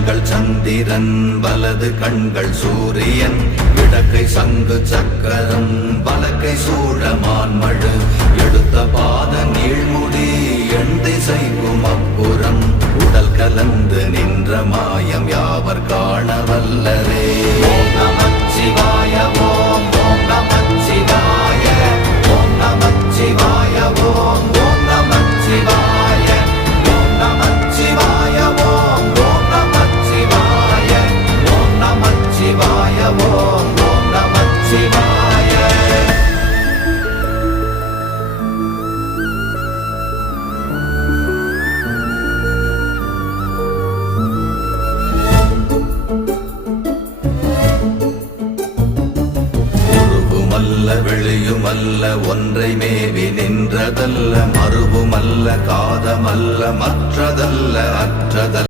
கண்கள் சந்திரன் வலது கண்கள் சூரியன் இடக்கை சங்கு சக்கரம் வலக்கை சூழமான்மழு எடுத்த பாத நீழ்முடி எண் திசைக்கும் அப்புறம் உடல் கலந்து நின்ற மாயம் யாவர் காண வல்லரே. ஓம் நமச்சிவாய ஓம் ஓம் நமச்சிவாய ஓம் நமச்சிவாய ஓம் ஓம் நமச்சிவாய ஓம் நமச்சிவாய ஓம் ஓம் நமச்சிவாய ஓம் நமச்சிவாய ஓம் ஓம் நமச்சிவாய. வெளியுமல்ல ஒன்றை மேவி நின்றதல்ல மறுவுமல்ல காதமல்ல மற்றதல்ல அற்றதல்ல